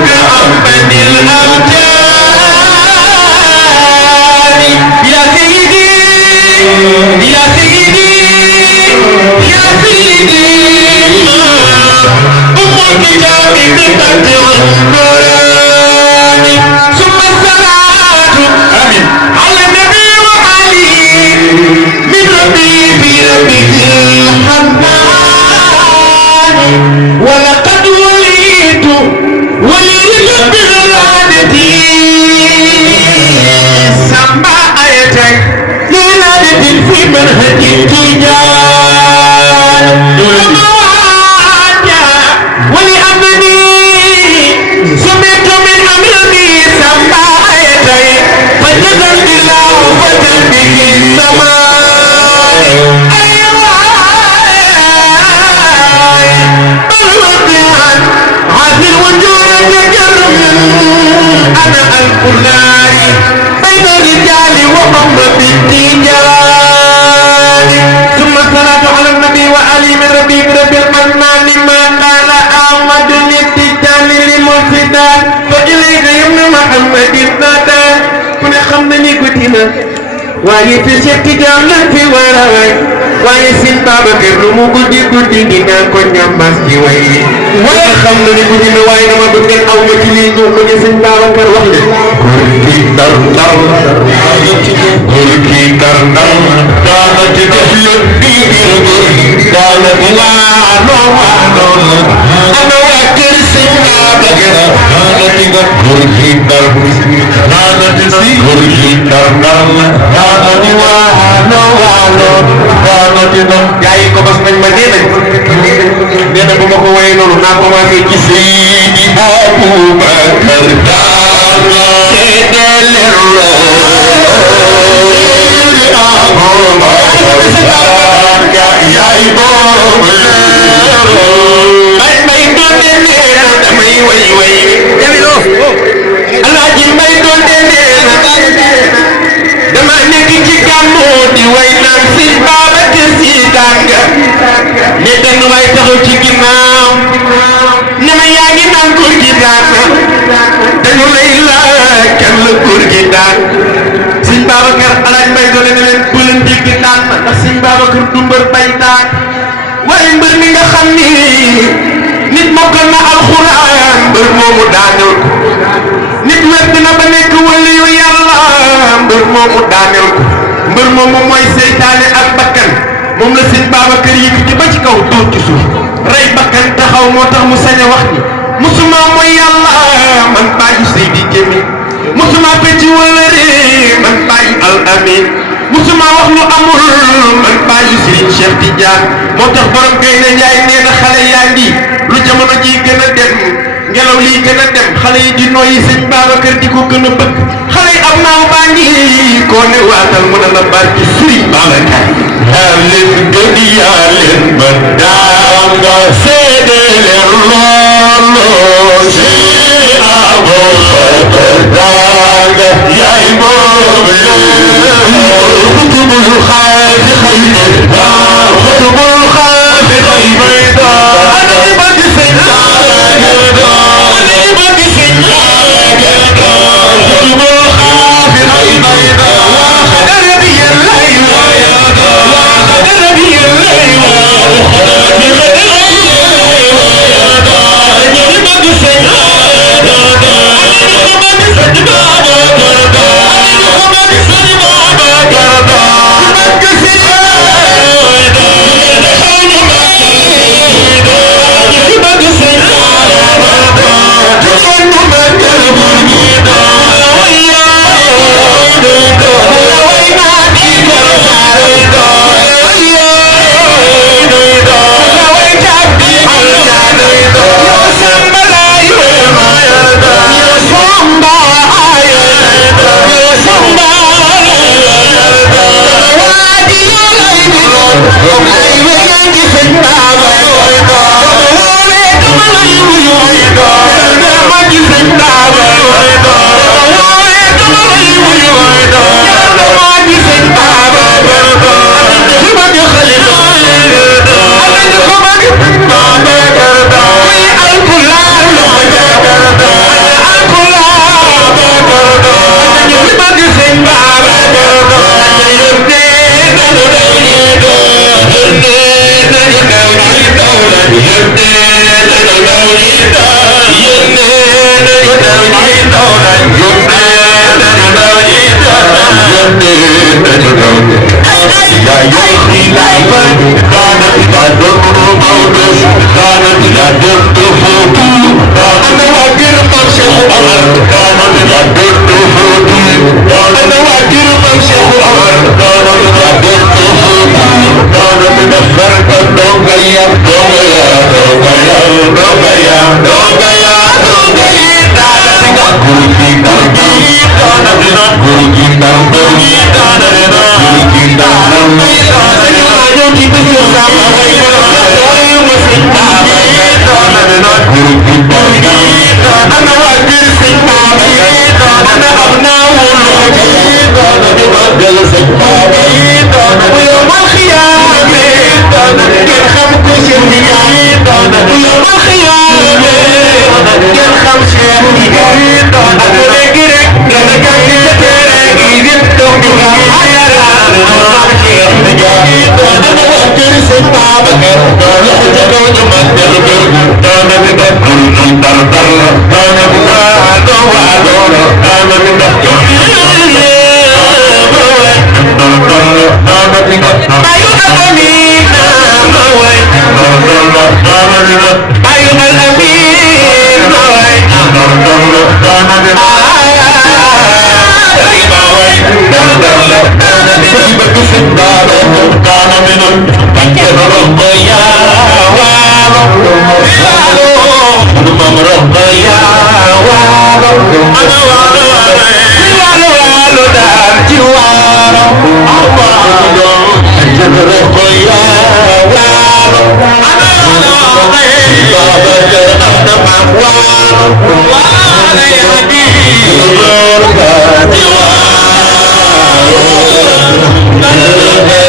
محمد الأوتار يا سيدي يا سيدي يا سيدي أم الكتاب بقدر القرآن ثم الصلاة آمين على النبي وعلي من ربي في ربه الحنان ولقد وليت وليت بالولادتي سمع آيتك لولادة في منهج التجار ومواجع ولأمني سمعت من أمرني سمع آيتك فجزل الله وجل به السماء أيوة بالوطيان هذه الوجوه تجرم أنا القرآن بين الرجال وهم بالتجار ثم الصلاة على النبي وعلي من ربي برب الحنان ما قال أحمد للتجار للمرشدات فإليك يمن محمد النادى كنا خمني قتنا waaye fi Cheikh Tidiane la fi war a way waaye Sëñ Babacar lu mu guddi guddi di nga ko ñambaas ci way waaye xam na ni guddi na waaye dama bëgg ngeen aw ma ci lii ñëw ko ni Sëñ Babacar wax de góor gi ndar ndar góor gi ndar ndar daana ci def lépp biir góor daana di waanoo waanoo ana waa kër Sëñ Babacar daana ci nga góor gi ndar daana ci si góor gi ndar ndar daana di waanoo waanoo daana ci nga gaa yi ko bas nañ ma nee nañ bu ma ko woyee noonu naa commencé ci Seydi Aboubacar daana seedeel yaay borom may doonde neena damay way way Alaaji may doonde neena dama nekk ci gàmmu di way naan Sëñ Babacar Si tànga ne benn way taxaw ci ginnaaw ne ma yaa ngi naan góor gi daan dañu lay laaj kan la góor gi daan Sëñ Babacar Alaaji may doonde ne leen bu leen dégg daan na ndax Sëñ Babacar du mbër bay daan waaye mbër mi nga xam ni nit mokkal na alxuraan mbër moomu daaneel ko nit wér dina ba nekk wali yu yàlla mbër moomu daaneel ko mbër moomu mooy seytaane ak bakkan moom la Sëñ Babacar yëkkati ba ci kaw dóor ci suuf rey bakkan taxaw moo tax mu sañ a wax ni musuma mooy yàlla man bàyyi Seydi Djamil musuma fecc wala ree man bàyyi al amin musuma wax lu amul man bàyyi Serigne Cheikh Tidiane moo tax borom Gaynde Njaay nee na xale yaa ngi lu jamono ji gën a dem ngelaw lii gën a dem xale yi di noyyi Sëñ Babacar di ko gën a bëgg xale yi am naaw baa ngi koo ne waatal mu ne la barki Serigne Babacar yaa leen gën yaa leen ba daan nga seede leen loolu Seydi Aboubacar daan nga yaay boobu xutubul xaafi xayma xutubul xaafi xayma ana ni ma di Sëñ Babacar ana ni ma di Sëñ Babacar xutubul xaafi xayma waa xadara bi yàllay waa xadara bi yàllay waa xadara bi yàllay Wow.